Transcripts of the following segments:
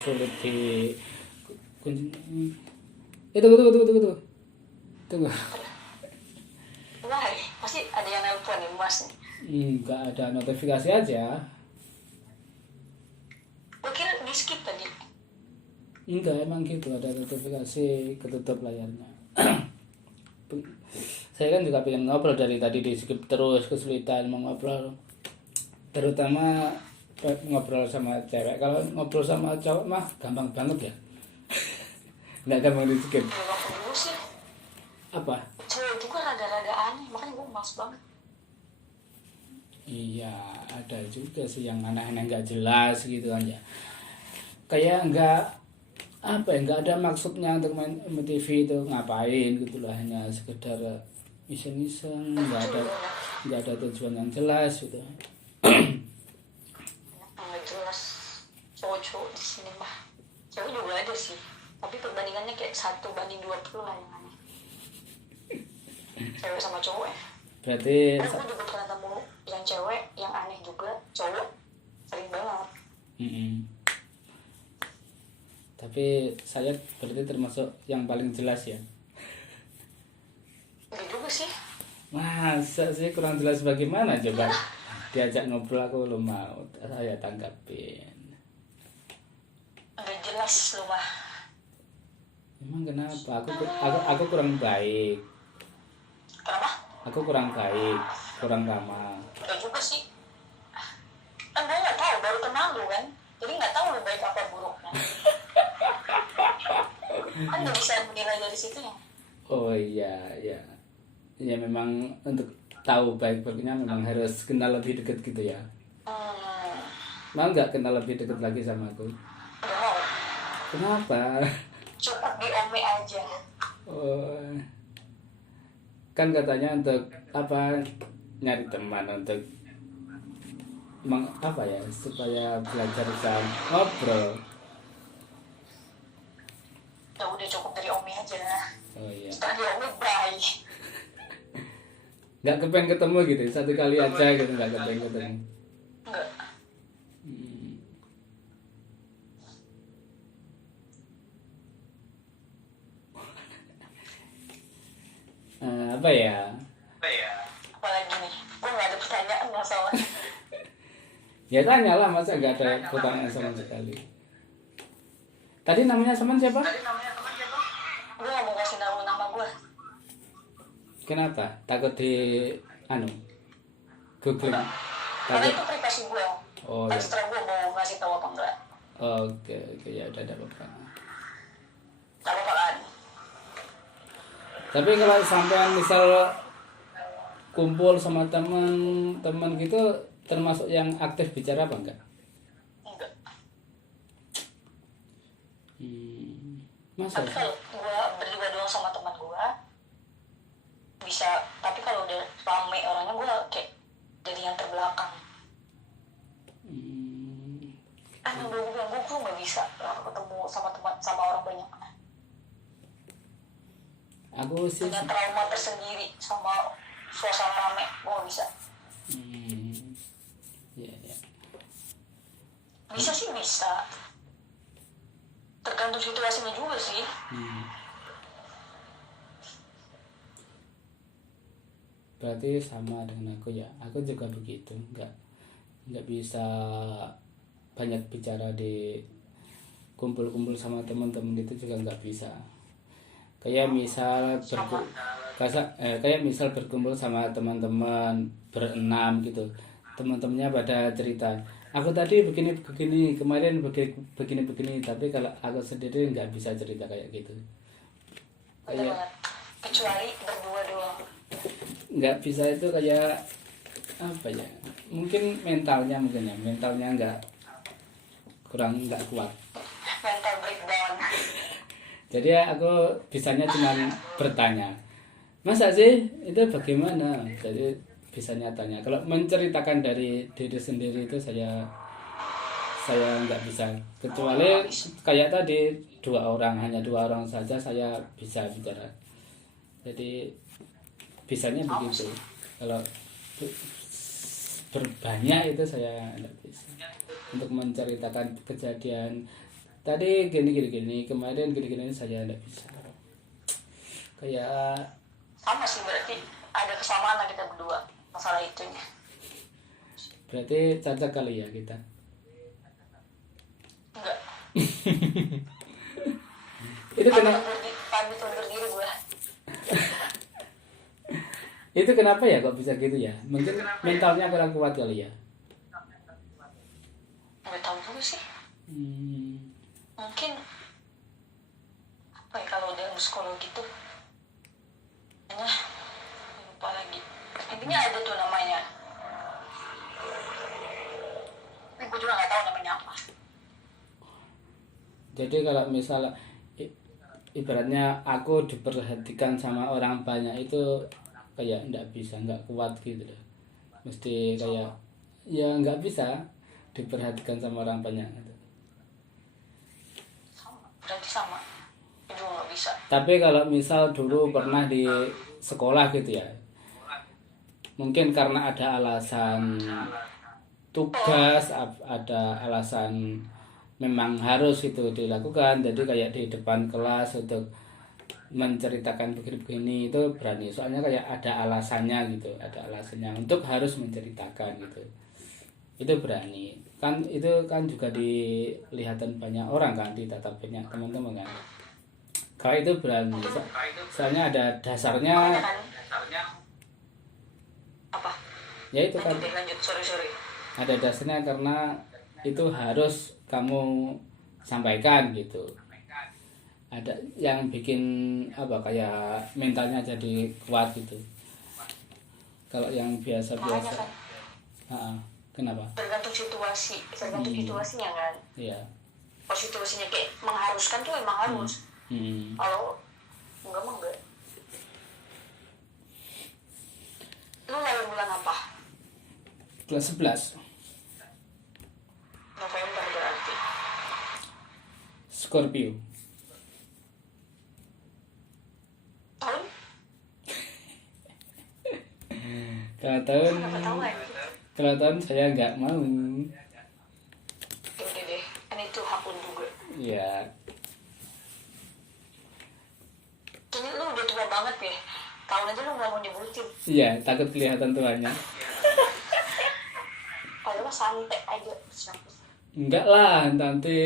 sulit di tunggu. Wah, pasti ada yang nelpon nih mas nih. Enggak ada notifikasi aja. Gue kira di skip tadi. Enggak, emang gitu, ada notifikasi ketutup layarnya. Saya kan juga pengen ngobrol dari tadi, di skip terus, kesulitan mau ngobrol, terutama ngobrol sama cewek. Kalau ngobrol sama cowok mah gampang banget ya. Nggak gampang di skip. Waktu dulu sih Apa? cewek juga rada-rada aneh, makanya gue males banget. Iya, ada juga sih yang aneh-aneh nggak jelas gitu aja. Kayak nggak apa ya, nggak ada maksudnya untuk main TV itu ngapain gitu lah, hanya sekedar iseng-iseng, nggak ada tujuan yang jelas gitu. Nggak jelas cowok-cowok di sini mah. Cewek juga ada sih, tapi perbandingannya kayak 1:20 lah yang aneh. Cewek sama cowok ya. Berarti Gue juga pernah temu yang cewek yang aneh juga, cowok sering banget. Tapi saya berarti termasuk yang paling jelas ya. Enggak juga sih. Masa sih kurang jelas bagaimana coba? Diajak ngobrol aku belum mau, saya tanggapin. Enggak jelas lu mah. Emang kenapa? Aku kurang baik. Kenapa? Aku kurang baik, kurang ramah. Enggak juga sih. Kan gue nggak tahu, baru kenal lu kan, jadi nggak tahu lu baik apa buruknya. Kan nggak bisa menilai dari situ ya. Oh iya, ya. Ya memang untuk tahu baik buruknya memang harus kenal lebih dekat gitu ya. Mau nggak kenal lebih dekat lagi sama aku? Nggak mau. Kenapa? Cukup di ome aja. Oh, kan katanya untuk apa, nyari teman untuk apa ya, supaya belajar bisa ngobrol. Ya udah cukup dari ome aja. Oh iya. Setelah di ome bye. Nggak kepengen ketemu gitu, satu kali aja gitu, nggak kepengen ketemu. Enggak. Apa ya? Apalagi nih, gue nggak ada pertanyaan masalah. Ya tanyalah, masa nggak ada pertanyaan sama sekali. Tadi namanya teman siapa? Gue nggak mau kasih nama gue. Kenapa? Takut di googling? Karena Takut? itu privasi gue. Oh ya. Terserah gue mau ngasih tahu apa enggak. Oke, ya udah, ada apa-apa. Gak apa-apa kan? Tapi kalau sampai misal kumpul sama teman-teman gitu, termasuk yang aktif bicara apa enggak? Enggak. Masa? Tapi kalau gue berdua doang sama teman gue bisa, tapi kalau udah rame orangnya gue kayak jadi yang terbelakang. Gue nggak bisa ketemu sama teman, sama orang banyak. Aku sih Punya trauma tersendiri sama suasana rame, gue nggak bisa. ya. Bisa sih bisa, tergantung situasinya juga sih. Berarti sama dengan aku ya. Aku juga begitu, nggak bisa banyak bicara di kumpul-kumpul sama teman-teman, itu juga nggak bisa. Kayak misal kayak misal berkumpul sama teman-teman berenam gitu, teman-temannya pada cerita, aku tadi begini kemarin begini, tapi kalau aku sendiri nggak bisa cerita kayak gitu. Bener banget, kecuali berdua doang. Nggak bisa, itu kayak apa ya, mungkin mentalnya nggak kuat. Mental breakdown. Jadi ya aku bisanya cuma bertanya, masa sih itu bagaimana, jadi bisanya tanya. Kalau menceritakan dari diri sendiri itu saya nggak bisa, kecuali kayak tadi hanya dua orang saja saya bisa bicara. Jadi bisanya begitu. Kalau berbanyak itu saya nggak bisa untuk menceritakan kejadian tadi gini kemarin gini saya nggak bisa kayak Sama sih, berarti ada kesamaan lah kita berdua masalah itunya. berarti cocok kali ya kita. Enggak. Itu kenapa? Pamit undur diri gue. Itu kenapa ya kok bisa gitu ya? Mungkin mentalnya kurang kuat kali ya. Nggak tahu juga sih. Mungkin apa ya, kalau udah psikologi tuh kayaknya lupa lagi. Intinya ada tuh namanya. Tapi gue juga nggak tahu namanya apa. Jadi kalau misalnya ibaratnya aku diperhatikan sama orang banyak itu kayak nggak kuat gitu loh. Mesti kayak ya nggak bisa diperhatikan sama orang banyak gitu. Berarti sama. Gue juga nggak bisa. Tapi kalau misal dulu pernah di sekolah gitu ya, mungkin karena ada alasan tugas, ada alasan memang harus itu dilakukan, jadi kayak di depan kelas untuk menceritakan begini-begini itu berani, soalnya kayak ada alasannya gitu, ada alasannya untuk harus menceritakan gitu, itu berani kan. Itu kan juga dilihatan banyak orang kan, ditatap banyak teman-teman kan, kalau itu berani soalnya ada dasarnya. Makanya kan apa? Ya itu kan Lanjut. Sorry. ada dasarnya karena itu harus kamu sampaikan gitu. Ada yang bikin apa kayak mentalnya jadi kuat gitu. Kalau yang biasa-biasa, Kan kenapa? tergantung situasinya kan. Iya. Kalau situasinya kayak mengharuskan tuh emang harus. Kalau enggak mah enggak. Lu lahir bulan apa? Kelas 11 November berarti. Scorpio. Tahun? Kalau tahun saya nggak mau. Udah deh, kan itu hakun juga. Iya. Kayaknya lu udah tua banget ya. Tahun aja lu nggak mau nyebutin. Iya, takut kelihatan tuanya. Padahal mah santai aja. Enggak lah, nanti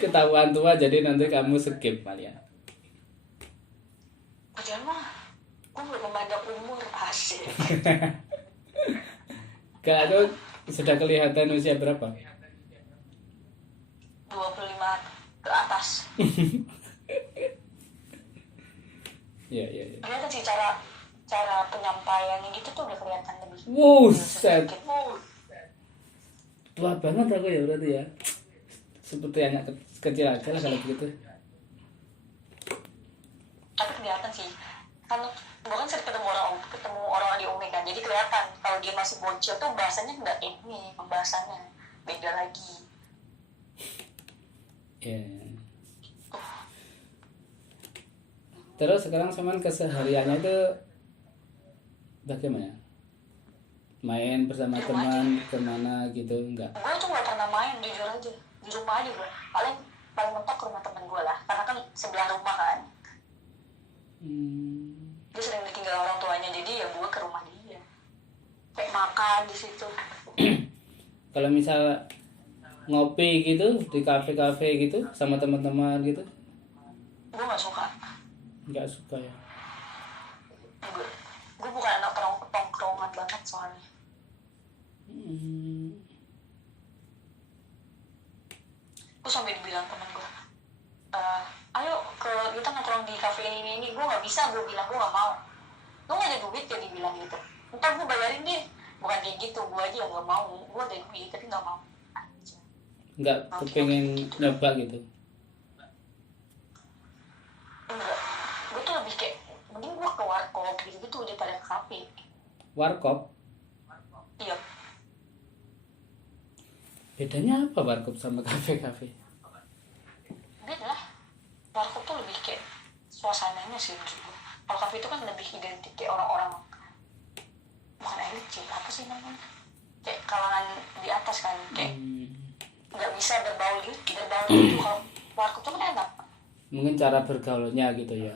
ketahuan tua jadi nanti kamu skip Malia. Padahal mah gue belum memandang umur, asik. Gak ada, sudah kelihatan usia berapa? 25 ke atas. Iya. Kelihatan sih cara penyampaiannya gitu tuh udah kelihatan lebih. Wow, set. Sedikit. Tua banget aku ya berarti ya. Seperti anak kecil aja lah kalau begitu. Tapi kelihatan sih. Kan gue kan sering ketemu orang di Umi kan. Jadi kelihatan kalau dia masih bocil tuh bahasanya nggak ini, pembahasannya beda lagi. Iya. Terus sekarang sama kesehariannya itu bagaimana? Main bersama teman kemana gitu enggak? Gue tuh nggak pernah main, jujur aja. Di rumah aja gue. Paling mentok ke rumah temen gue lah. Karena kan sebelah rumah kan. Dia sering ditinggal orang tuanya, jadi ya gue ke rumah dia. Kayak makan di situ. Kalau misal ngopi gitu di kafe-kafe gitu sama teman-teman gitu? Gue nggak suka. Enggak suka ya. Gue bukan anak tongkrongan banget soalnya. Gue sampai dibilang temen gue, ayo kita nongkrong di kafe ini. Gue nggak bisa, gue bilang gue nggak mau. Lu nggak ada duit ya, dibilang gitu. Ntar gue bayarin deh. Bukan kayak gitu, gue aja nggak mau. Gue ada duit tapi nggak mau. Nggak kepengen nyoba gitu? Enggak, gue tuh lebih kayak mending gue ke warkop gitu daripada ke kafe. Warkop? Iya. Bedanya apa warkop sama kafe-kafe? Beda lah. Warkop tuh lebih kayak suasananya sih menurut gue. Kalau kafe itu kan lebih identik kayak orang-orang, bukan elit sih, apa sih namanya, kayak kalangan di atas kan, kayak nggak bisa berbaur gitu kalau warkop tuh kan enak. Mungkin cara bergaulnya gitu ya.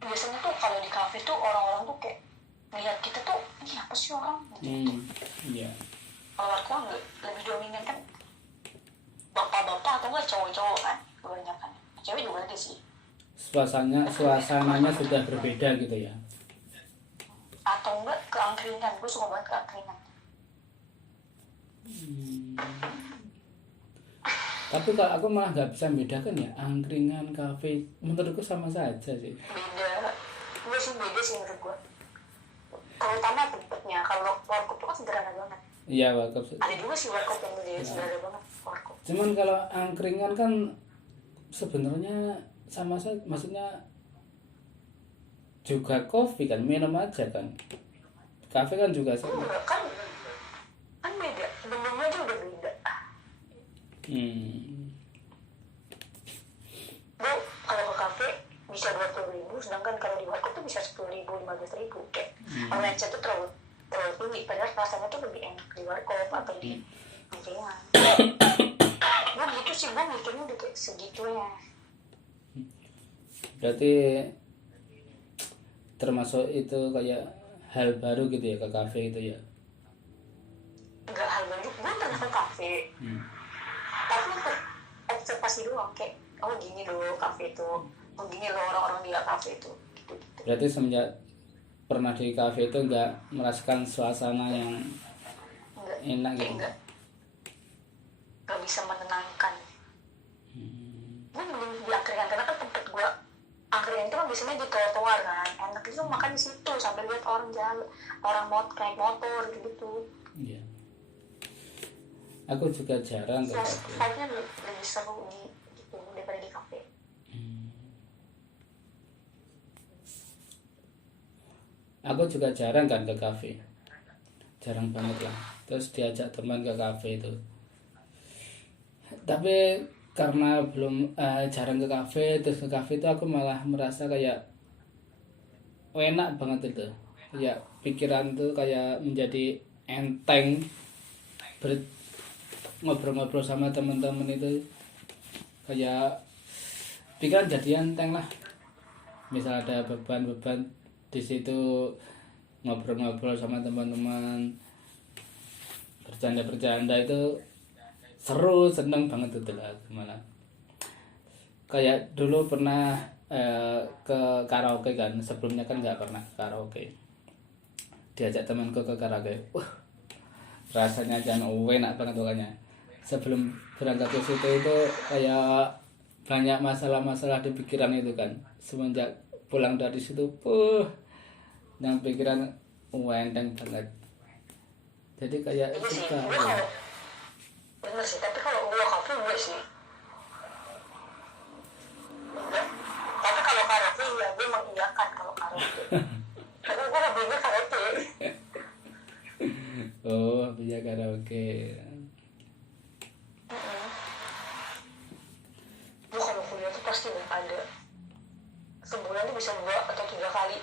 Biasanya tuh kalau di kafe tuh orang-orang tuh kayak melihat kita tuh ini apa sih orang gitu. Iya. Kalau warkop nggak, lebih dominan kan bapak-bapak atau enggak cowok-cowok kan kebanyakan, cewek juga ada sih. Suasananya sudah berbeda gitu ya. Atau enggak keangkringan, gue suka banget keangkringan. Tapi kalau aku malah nggak bisa membedakan ya, angkringan, kafe, menurutku sama saja sih. Beda sih menurut gue. Terutama tempatnya, kalau warkop tuh kan sederhana banget. Iya, warkop. Ada juga sih warkop yang dia sederhana banget, warkop. Cuman kalau angkringan kan sebenarnya sama saja, maksudnya juga kopi kan, minum aja kan. Kafe kan juga sama. Enggak kan beda, menunya aja udah beda. Bu, kalau ke kafe bisa 20.000, sedangkan kalau di warkop tuh bisa 10.000, 15.000. Kayak online chat tuh terlalu tinggi, padahal rasanya tuh lebih enak di warkop atau di angkringan. Gue gitu sih, gue mikirnya udah kayak segitunya. Berarti termasuk itu kayak hal baru gitu ya ke kafe itu ya. Enggak hal baru, gue pernah ke kafe, tapi untuk observasi doang, kayak oh gini loh kafe itu, oh gini loh orang-orang di kafe itu gitu. Berarti semenjak pernah di kafe itu nggak merasakan suasana yang enak gitu. Nggak bisa menenangkan. Gue mending di angkringan, karena kan tempat gue angkringan itu kan biasanya di trotoar kan, enak itu makan di situ sambil lihat orang jalan, orang naik motor gitu. Iya. Aku juga jarang ke kafe. Vibe-nya lebih seru di gitu daripada di kafe. Aku juga jarang kan ke kafe. Jarang banget lah. Terus diajak teman ke kafe itu. Tapi karena belum jarang ke kafe, terus ke kafe itu aku malah merasa kayak enak banget itu. Kayak pikiran tuh kayak menjadi enteng. Ngobrol-ngobrol sama teman-teman itu kayak pikiran jadi enteng lah. Misal ada beban-beban di situ, ngobrol-ngobrol sama teman-teman, bercanda-bercanda itu seru, seneng banget itu lah. Malah kayak dulu pernah ke karaoke kan, sebelumnya kan nggak pernah karaoke, diajak temanku ke karaoke, rasanya jangan enak banget pokoknya. Sebelum berangkat ke situ itu kayak banyak masalah-masalah di pikiran itu kan. Semenjak pulang dari situ, yang pikiran enteng banget. Jadi kayak suka. Ya. Bener sih, tapi kalau gue kafe gue sih. Tapi kalau karaoke ya gue mengiyakan kalau karaoke. Tapi gue gak beli karaoke. Oh, bisa karaoke. Gue kalau kuliah tuh pasti ada. Sebulan tuh bisa 2 atau 3 kali.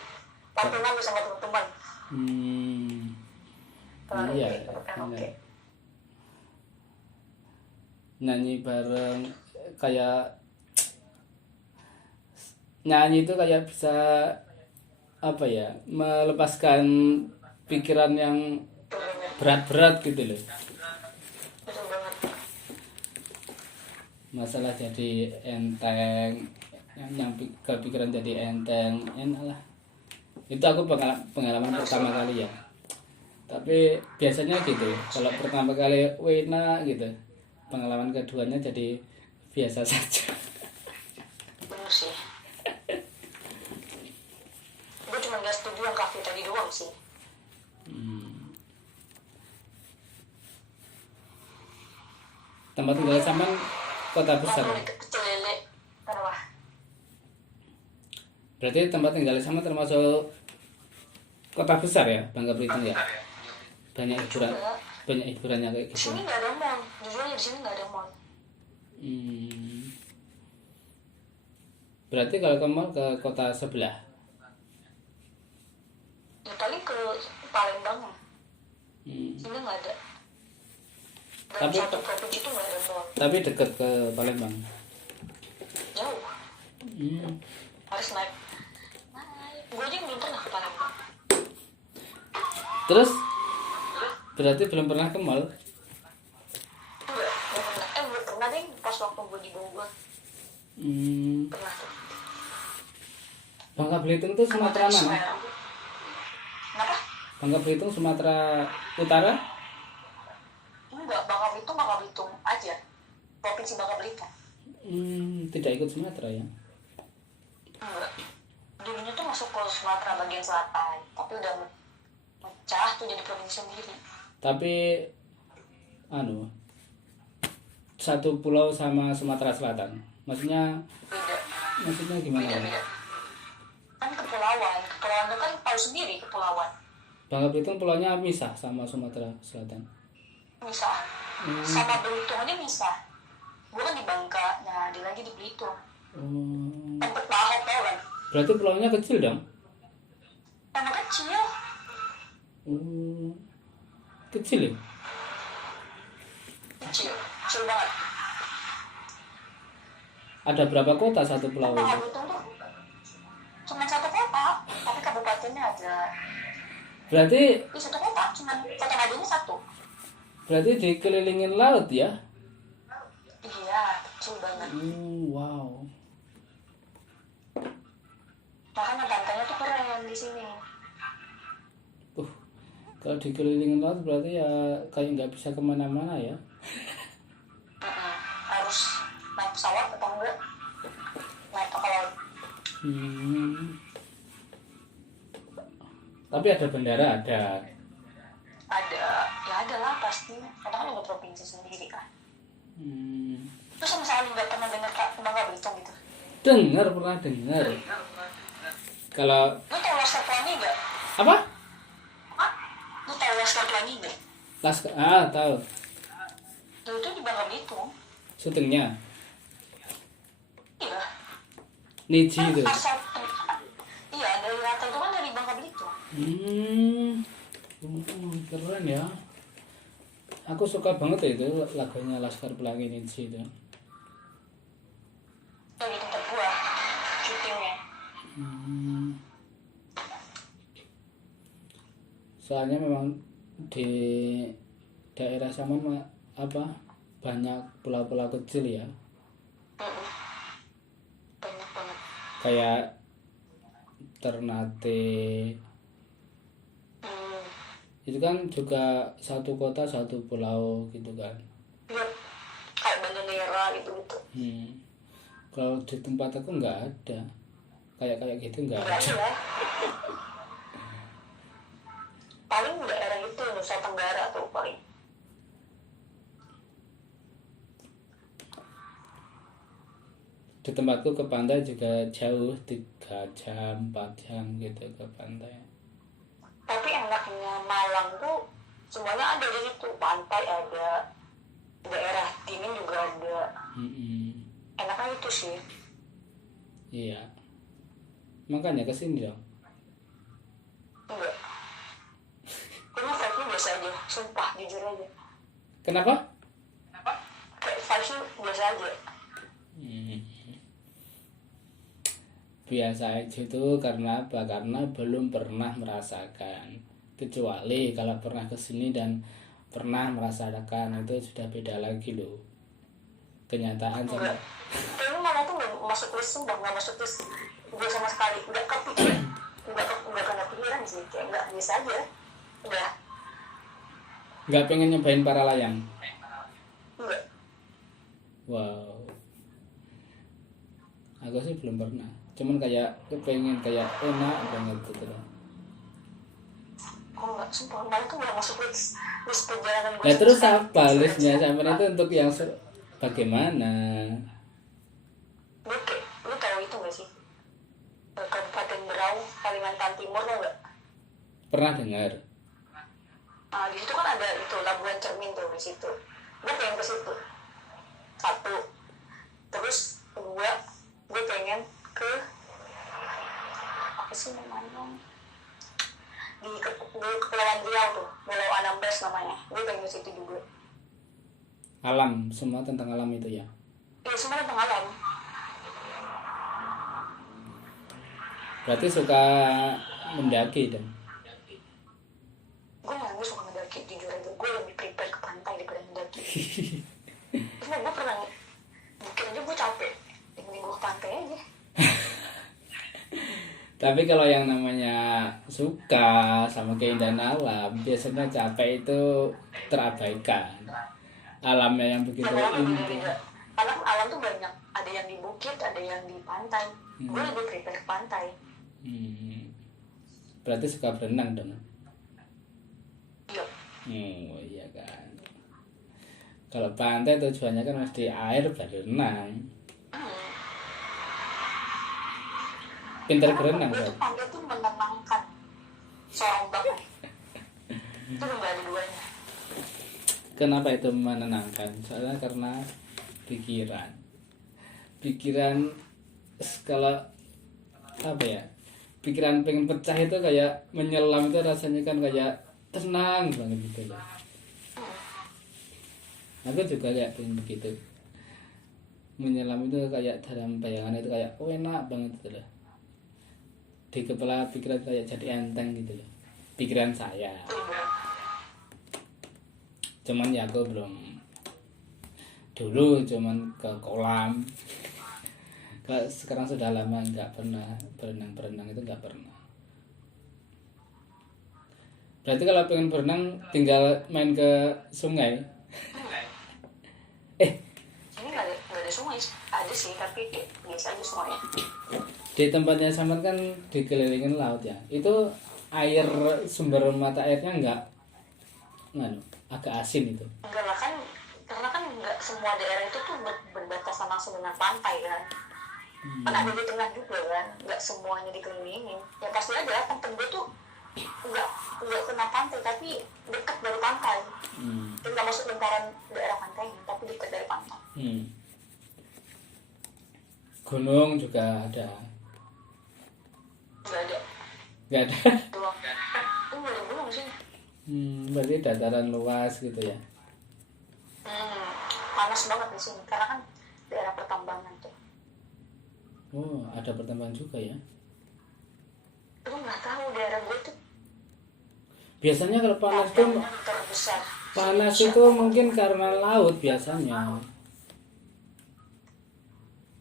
Patungan sama teman-teman. Iya. Nyanyi bareng, kayak nyanyi itu kayak bisa apa ya, melepaskan pikiran yang berat-berat gitu loh. Betul banget. Masalah jadi enteng, yang kepikiran jadi enteng, enak lah. Itu aku pengalaman pertama kali ya. Tapi biasanya gitu, kalau pertama kali enak gitu, pengalaman keduanya jadi biasa saja. Bener sih. Gue cuma gak setuju yang kafe tadi doang sih. Tempat tinggal Saman kota besar. Kecil lele. Kenapa? Berarti tempat tinggal Saman termasuk kota besar ya, Bangka Belitung ya. Banyak hiburannya kayak Di gitu. sini nggak ada mall. Jujur aja di sini nggak ada mall. Berarti kalau ke mall ke kota sebelah. Ya paling ke Palembang. Sini nggak ada. dalam Tapi satu provinsi itu nggak ada mall. tapi deket ke Palembang. Jauh, Hmm. harus naik. Gue aja belum pernah ke Palembang. Terus berarti belum pernah ke mall? Belum pernah. Belum pernah deh pas waktu gue di Bogor. Pernah tuh. Bangka Belitung tuh Sumatera mana? Semarang. Kenapa? Bangka Belitung Sumatera Utara? Enggak, Bangka Belitung aja. Provinsi Bangka Belitung. Tidak ikut Sumatera ya? Enggak. Dulunya tuh masuk ke Sumatera bagian selatan, tapi udah pecah tuh jadi provinsi sendiri. Tapi satu pulau sama Sumatera Selatan. Maksudnya Beda. gimana? Beda. Kan kepulauan itu kan tahu sendiri kepulauan. Bangka Belitung pulaunya misah sama Sumatera Selatan. Misah. Sama Belitung aja misah. Gue kan di Bangka, nah dia lagi di Belitung. Tempat Ahok tau kan? Berarti pulaunya kecil dong? Emang kecil. Kecil ya? Kecil banget. Ada berapa kota satu pulau Bangka itu? Belitung tuh cuma satu kota, tapi kabupatennya ada. Berarti Di satu kota, cuma kota Madanya satu. berarti dikelilingin laut ya? Iya, kecil banget. Wow. Makanya pantainya tuh keren di sini. Kalau dikelilingin laut berarti ya kayak nggak bisa kemana-mana ya? Harus naik pesawat atau enggak naik kapal laut. Tapi ada bandara ada. Ada, ya ada lah pasti. Karena kan ada provinsi sendiri kan. Terus sama sekali nggak pernah dengar Bangka Belitung gitu. Pernah dengar. Kalau Lu tau Laskar Pelangi nggak? apa? Lu tau Laskar Pelangi nggak? Tahu. Dulu tuh di Bangka Belitung. Syutingnya Iya. Niji Kan itu. asal iya dari rata itu kan dari Bangka Belitung. Keren ya. Aku suka banget ya itu lagunya Laskar Pelangi Niji itu. Itu di tempat gua syutingnya. Soalnya memang di daerah Saman banyak pulau-pulau kecil ya. Banyak banget. Kayak Ternate. Itu kan juga satu kota satu pulau gitu kan. Iya. Kayak Banda Neira gitu. Kalau di tempat aku nggak ada kayak gitu, nggak Nggak ada. ada. Paling daerah itu Nusa Tenggara tuh paling. Di tempatku ke pantai juga jauh, 3 jam 4 jam gitu ke pantai. Tapi enaknya Malang tuh semuanya ada di situ. Pantai ada, daerah dingin juga ada. Enaknya itu sih. Iya, makanya kesini dong. Enggak. Ini vibe-nya biasa aja, sumpah jujur aja. Kenapa? Kayak vibe-nya biasa aja. Biasa aja itu karena apa? Karena belum pernah merasakan. Kecuali kalau pernah kesini dan pernah merasakan, itu sudah beda lagi loh. Kenyataan sama. Kayaknya Malang tuh nggak masuk list, sumpah nggak masuk list gue sama sekali. Nggak kepikiran, nggak kena pikiran sih. Kayak nggak biasa aja. Udah. Nggak pengen nyobain para layang? Enggak. Wow. Aku sih belum pernah. Cuman kayak kepengen, kayak enak banget gitu loh. Kok nggak, sumpah Malang tuh nggak masuk list perjalanan gue. Nah terus apa listnya sampai itu untuk yang bagaimana? Lu tahu itu nggak sih? Kabupaten Berau, Kalimantan Timur lo nggak? Pernah dengar? Nah, di situ kan ada itu Labuan Cermin tuh di situ. Gue pengen ke situ. Satu. Terus kedua, gue pengen ke apa sih namanya? Di Kepulauan Riau tuh, Pulau Anambas namanya. Gue pengen ke situ juga. Alam, semua tentang alam itu ya. Ya semua tentang alam. Berarti suka mendaki dong. Gue suka mendaki, jujur aja gue lebih prepare ke pantai daripada mendaki. Cuma gue pernah bukit aja gue capek, mending gue ke pantai aja. Tapi kalau yang namanya suka sama keindahan alam, biasanya capek itu terabaikan. Alamnya yang begitu Alam indah. alam tuh banyak, ada yang di bukit, ada yang di pantai. Gue lebih prepare ke pantai. Berarti suka berenang dong. Iya. Iya kan. Kalau pantai tujuannya kan mesti air berenang. Pintar berenang Gue kan. tuh pantai tuh menenangkan seorang bapak. Itu nggak ada duanya. Kenapa itu menenangkan? Soalnya karena pikiran kalau apa ya, pikiran pengen pecah itu kayak menyelam itu rasanya kan kayak tenang banget gitu ya. Aku juga kayak pengen begitu, menyelam itu kayak dalam bayangan itu kayak enak banget gitu loh. Di kepala pikiran kayak jadi enteng gitu loh, pikiran saya. Cuman ya aku belum, dulu cuman ke kolam. Sekarang sudah lama nggak pernah berenang itu nggak pernah. Berarti kalau pengen berenang tinggal main ke sungai. Ini nggak ada sungai, ada sih tapi biasa aja sungainya. Di tempatnya Samad kan dikelilingin laut ya. Itu air, sumber mata airnya enggak agak asin itu. Enggak lah kan, karena kan nggak semua daerah itu tuh berbatasan langsung dengan pantai kan. Kan ada di tengah juga kan, nggak semuanya dikelilingin. Ya pasti aja tempat gue tuh nggak kena pantai tapi dekat dari pantai. Nggak masuk lingkaran daerah pantai tapi dekat dari pantai. Gunung juga ada. Nggak ada. Nggak ada. Ini nggak ada gunung sih. Berarti dataran luas gitu ya. Panas banget di sini karena kan daerah pertambangan tuh. Oh, ada pertambangan juga ya. Lu nggak tahu daerah gue tuh Biasanya kalau panas tuh, terbesar. panas itu mungkin karena laut biasanya.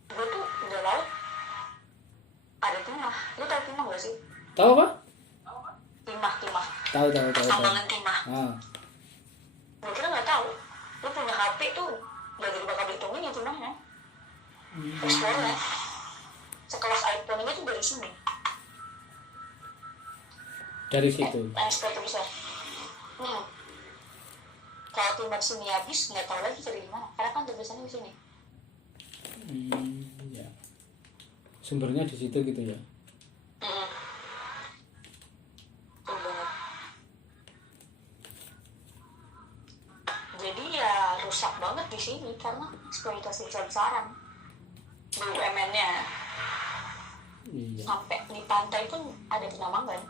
Gue tuh udah laut ada timah. Lu tahu timah nggak sih? Tahu apa? Timah. Tahu. Pertambangan timah. Ah. Gue kira nggak tahu. Lu punya HP tuh dari Bangka Belitung ya timahnya. Explore sekelas iPhone ini tuh dari sini. Dari situ. Ekspor terbesar. Kalau timah di sini habis nggak tahu lagi dari mana. Karena kan terbesarnya di sini. Ya. Sumbernya di situ gitu ya. Betul banget. Jadi ya rusak banget di sini karena eksploitasi besar-besaran. BUMN-nya Iya. sampai di pantai pun ada penambangan.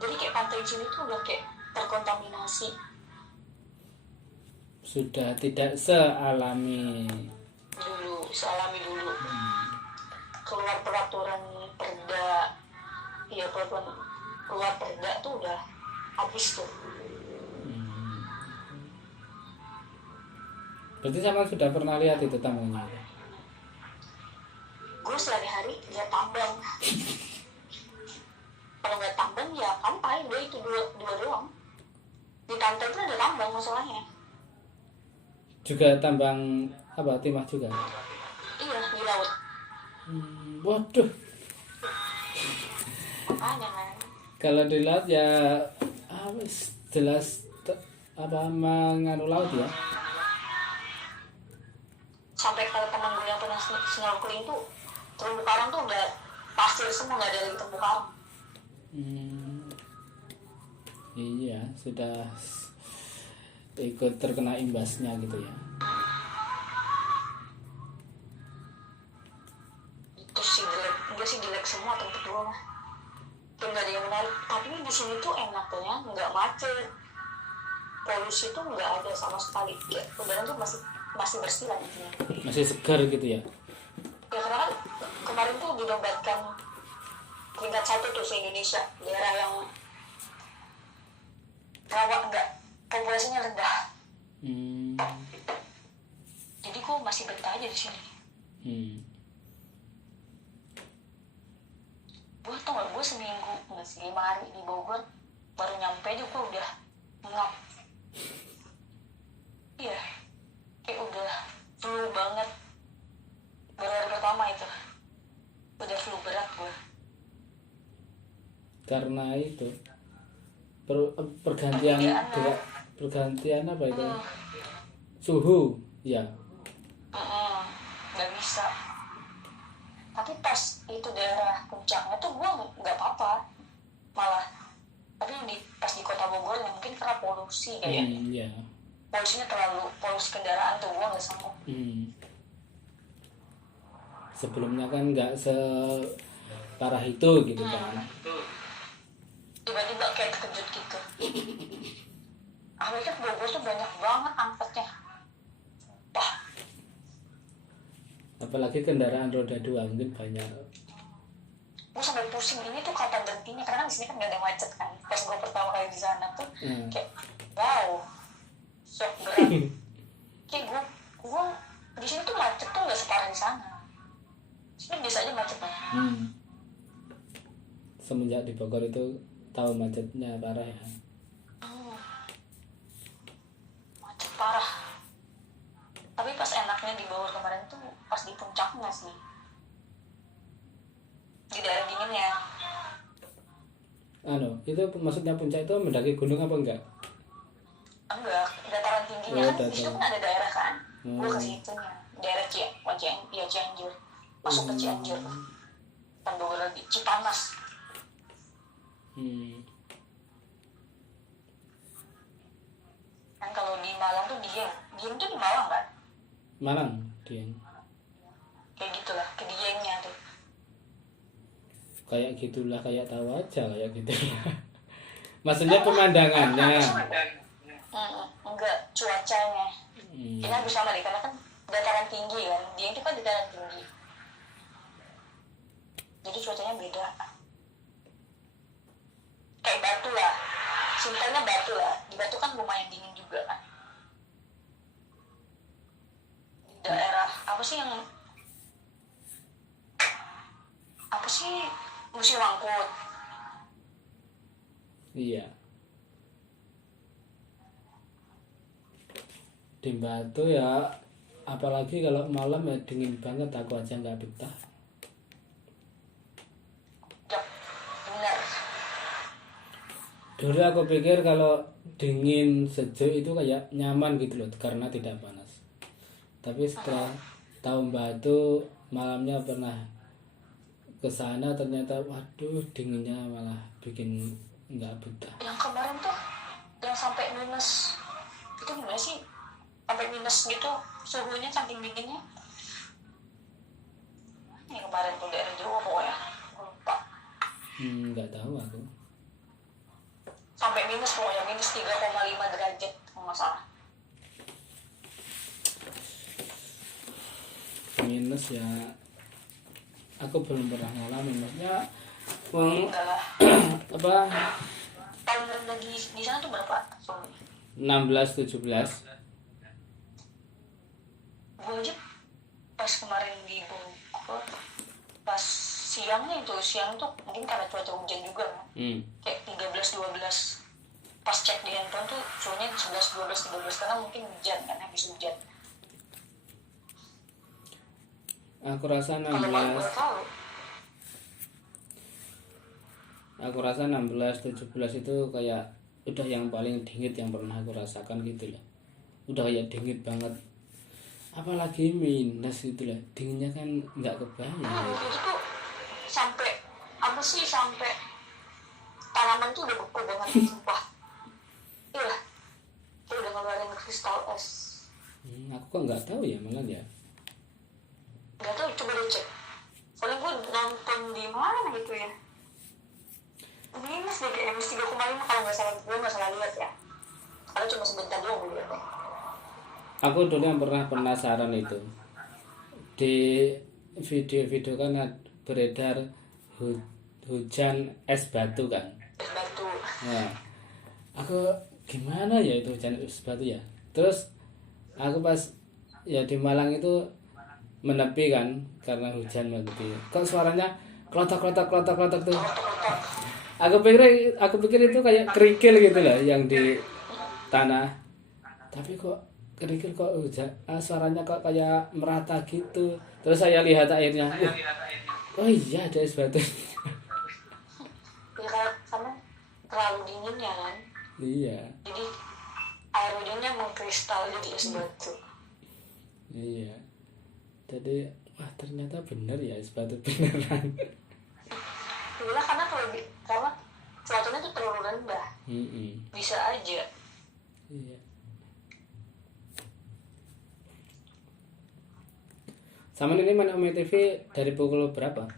Jadi kayak pantai di sini tuh udah kayak terkontaminasi. Sudah tidak sealami Sealami dulu. Keluar peraturan perda, ya peraturan keluar perda tuh udah habis tuh. Berarti sama sudah pernah lihat itu tambangnya? Gue sehari-hari lihat tambang. Kalau nggak tambang ya pantai, udah itu dua doang. Di pantai tuh ada tambang masalahnya. Juga tambang apa, timah juga? Iya, di laut. Waduh. Makanya kan. Kalau di laut ya jelas menganu laut ya. Sampai kalau teman gue yang pernah snorkeling tuh terumbu karang tuh udah pasir semua, nggak ada lagi terumbu karang. Iya, sudah ikut terkena imbasnya gitu ya. Itu sih jelek semua tempat gue mah. Tuh nggak ada yang menarik. Tapi di sini tuh enaknya nggak macet. Polusi tuh nggak ada sama sekali. Ya, udara tuh masih masih bersih lah gitu ya. Masih segar gitu ya. Ya karena kan kemarin tuh dinobatkan peringkat 1 tuh se-Indonesia, daerah yang rawa enggak, populasinya rendah. Jadi gue masih betah aja di sini. Gue tau gak, gue seminggu nggak sih 5 hari di Bogor, baru nyampe aja gue udah ngap. Iya, kayak udah flu banget. Baru hari pertama itu udah flu berat gue. Karena itu pergantian apa itu? Suhu, ya. Nggak bisa. Tapi pas itu daerah puncaknya tuh gue nggak apa-apa, malah. Tapi pas di kota Bogor ya mungkin karena polusi kayaknya. Iya. Polusinya terlalu, polusi kendaraan tuh gue nggak sanggup. Sebelumnya kan nggak separah itu gitu kan. Tiba-tiba kayak terkejut gitu. Aku pikir Bogor tuh banyak banget angkotnya. Wah, Apalagi kendaraan roda 2 mungkin banyak. gue sampai pusing ini tuh kapan berhentinya, karena kan di sini kan gak ada macet kan. Pas gue pertama kali di sana tuh kayak wow, shock berat. Kayak gue di sini tuh macet tuh nggak separah di sana. Sini biasa aja macetnya. Semenjak di Bogor itu tahu macetnya parah ya. Macet parah. Tapi pas enaknya di Bogor kemarin tuh pas di puncaknya sih, di daerah dinginnya. Itu maksudnya puncak itu mendaki gunung apa enggak? Enggak, dataran tingginya kan. Di situ kan ada daerah kan. Gue ke situnya, daerah Cianjur, masuk ke Cianjur. Kan Bogor lagi Cipanas. Kan kalau di Malang tuh Dieng tuh di Malang kan? Malang, Dieng. Kayak gitulah, ke Diengnya tuh. Kayak gitulah, kayak tahu aja kayak gitu. Maksudnya pemandangannya. Enggak, cuacanya. Ini hampir sama deh, karena kan dataran tinggi kan. Dieng itu kan dataran tinggi. Jadi cuacanya beda. Kayak Batu lah, simpelnya Batu lah. Di Batu kan lumayan dingin juga kan. Di daerah apa sih Musi Wangkut. Iya. Di Batu ya, apalagi kalau malam ya dingin banget, aku aja nggak betah. Yap, benar. Dulu aku pikir kalau dingin sejuk itu kayak nyaman gitu loh, karena tidak panas. Tapi setelah tahu Batu, malamnya pernah ke sana, ternyata waduh dinginnya malah bikin nggak betah. Yang kemarin tuh yang sampai minus, itu gimana sih? Sampai minus gitu suhunya, saking dinginnya. Yang kemarin tuh daerah Jawa pokoknya, lupa. Nggak tahu aku. Sampai minus pokoknya, minus 3,5 derajat kalau nggak salah. Minus ya, aku belum pernah ngalamin. Maksudnya Enggak lah. apa, Paling rendah di sana tuh berapa suhunya? 16-17. Gue aja pas kemarin di Bogor, pas siang tuh mungkin karena cuaca hujan juga kan. Kayak 13-12. Pas cek di handphone tuh suhunya 11-12-13 karena mungkin hujan kan, habis hujan. Aku rasa Kalau baru 16. gue tahu. Aku rasa 16-17 itu kayak udah yang paling dingin yang pernah aku rasakan gitu lah. Udah kayak dingin banget. Apalagi minus gitu lah. Dinginnya kan nggak kebayang. Itu tuh sampai sampai tanaman tuh udah beku banget, sumpah. Iya, itu udah ngeluarin kristal es. Aku kok nggak tahu ya malah ya. Gak tau, coba dicek. Soalnya gue nonton di mana gitu ya. Minus deh, kayak minus 3,5 kalau nggak salah, gue nggak salah lihat ya. Karena cuma sebentar doang gue lihat. aku dulu yang pernah penasaran itu di video-video kan beredar hujan es batu kan. Es batu. Nah, aku gimana ya itu hujan es batu ya. Terus aku pas ya di Malang itu menepi kan karena hujan begitu. Kok suaranya klotok tuh. Aku pikir itu kayak kerikil gitu lah yang di tanah. Tapi kok kerikil kok hujan, suaranya kok kayak merata gitu. Terus saya lihat airnya. Oh iya ada es batu. Ya karena terlalu dingin ya kan. Iya. Jadi air hujannya mengkristal jadi es batu. Iya. Jadi wah ternyata bener ya es batu beneran. Iya karena karena cuacanya tuh terlalu rendah. Bisa aja. Iya. Sama ini main Ome TV dari pukul berapa?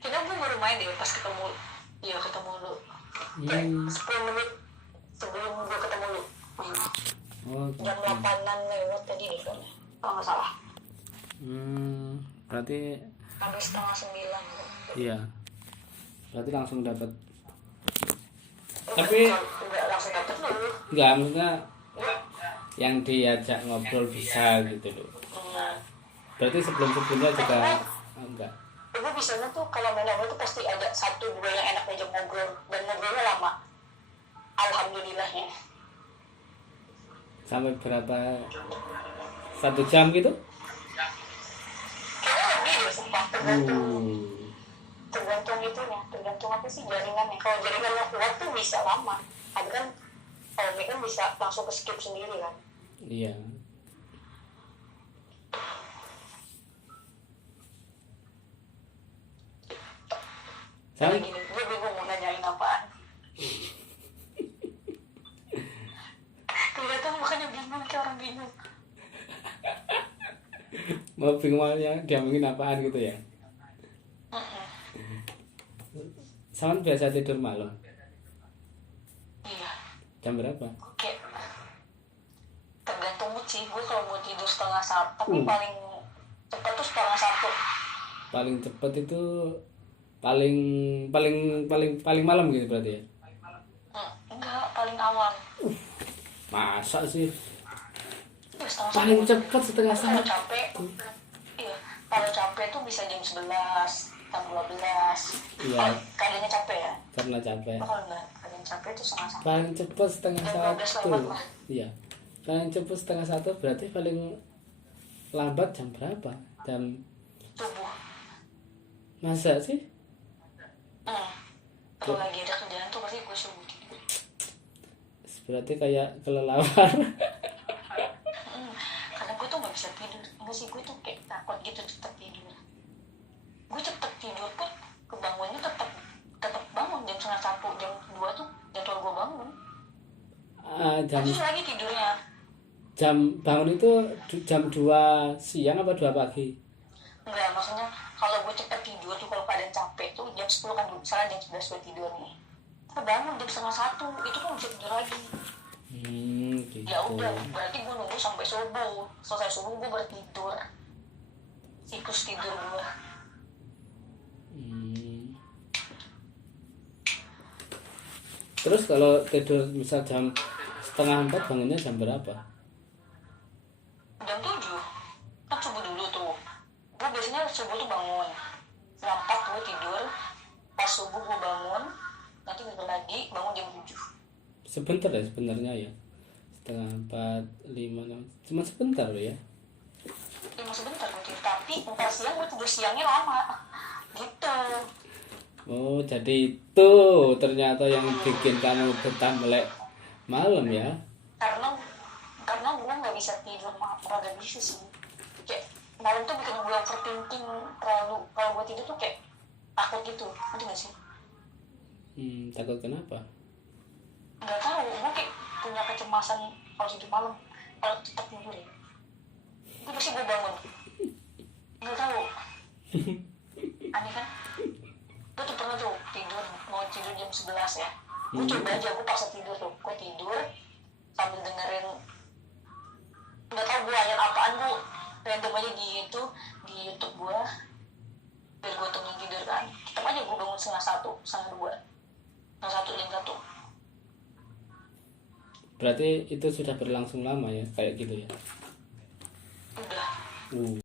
Kita gue baru main deh pas ketemu. Iya ketemu lu. 10 menit sebelum gue ketemu lu main. Oh, Jam 8-an lewat tadi deh kayaknya. Kalau nggak salah. Berarti Sampai setengah 9 gitu. iya. Berarti langsung dapat. Tapi Enggak langsung dapet lu. enggak maksudnya yang diajak ngobrol bisa gitu loh. Berarti sebelumnya juga enggak. Gue bisanya tuh kalau main ngobrol tuh pasti ada 1-2 yang enak ngajak ngobrol dan ngobrolnya lama. Alhamdulillahnya. Sampai berapa? 1 jam gitu? Kayaknya lebih deh sumpah tergantung itunya, tergantung apa sih jaringannya. Kalau jaringannya kuat tuh bisa lama. Tapi kan kalau mic kan bisa langsung ke skip sendiri kan. Iya. Kayak gini, gue bingung mau nanyain apaan. Kelihatan makanya bingung, kayak orang bingung. Mau bingungnya diomongin apaan gitu ya? Saman biasa tidur malam? Iya. Jam berapa? Oke. Tergantung mood sih, gue kalau mau tidur 1:30, tapi paling cepat tuh 1:30. Paling cepat itu paling malam gitu berarti ya? Enggak, paling awal. Masa sih? Ya, 1:30. Paling cepat 1:30. Kalau capek, iya. Kalau capek tuh bisa jam 11, jam 12. Iya. Keadaannya capek ya. Karena capek. Kalau enggak, keadaan capek tuh 1:30. Paling cepat Jam 12 1:30. lewat lah. Iya. Paling cepat 1:30 berarti paling lambat jam berapa? Jam Subuh. masa sih? Kalau lagi ada kerjaan tuh pasti gue subuh tidur. Berarti kayak kelelawar. Karena gue tuh nggak bisa tidur. Enggak sih, gue tuh kayak takut gitu cepet tidur. Gue cepet tidur pun kebangunnya tetap bangun jam 1:30, jam 2 tuh jadwal gue bangun. Terus lagi tidurnya. Jam bangun itu jam 2 siang apa 2 pagi? Enggak, maksudnya kalau gue cepet tidur tuh kalau keadaan capek tuh jam 10 kan, misalnya jam 11 gue tidur nih. Terbangun jam 1:30, itu kan bisa tidur lagi. Gitu. Ya udah, berarti gue nunggu sampai subuh. Selesai subuh gue baru tidur. Siklus tidur gue. Terus kalau tidur misal jam 3:30 bangunnya jam berapa? Jam 7 kan subuh dulu tuh. Gue biasanya subuh tuh bangun jam 4 gue tidur. Pas subuh gue bangun, nanti tidur lagi, bangun jam 7. Sebentar ya sebenarnya ya. 3:30, 5, 6. Cuma sebentar loh ya. Cuma sebentar gue tidur, tapi ntar siang gue tidur siangnya lama. Gitu. Oh jadi itu ternyata yang bikin kamu betah melek malam ya? Karena gue nggak bisa tidur malam, nggak bisa sih. Kayak malam tuh bikin gue overthinking terlalu. Kalau gue tidur tuh kayak takut gitu, ngerti nggak sih? Takut kenapa? Nggak tahu, gue kayak punya kecemasan kalau tidur malam, kalau tetap tidur ya. Itu pasti gue bangun. Nggak tahu. Aneh kan? Gue tuh pernah tuh mau tidur jam 11 ya. Gue coba aja, gue paksa tidur tuh. Gue tidur sambil dengerin gue ayat apaan gue random aja di YouTube gue biar gue temenin tidur kan. Tetap aja gue bangun setengah 1, setengah 2, setengah 1 jam 1. Berarti itu sudah berlangsung lama ya kayak gitu ya. Udah.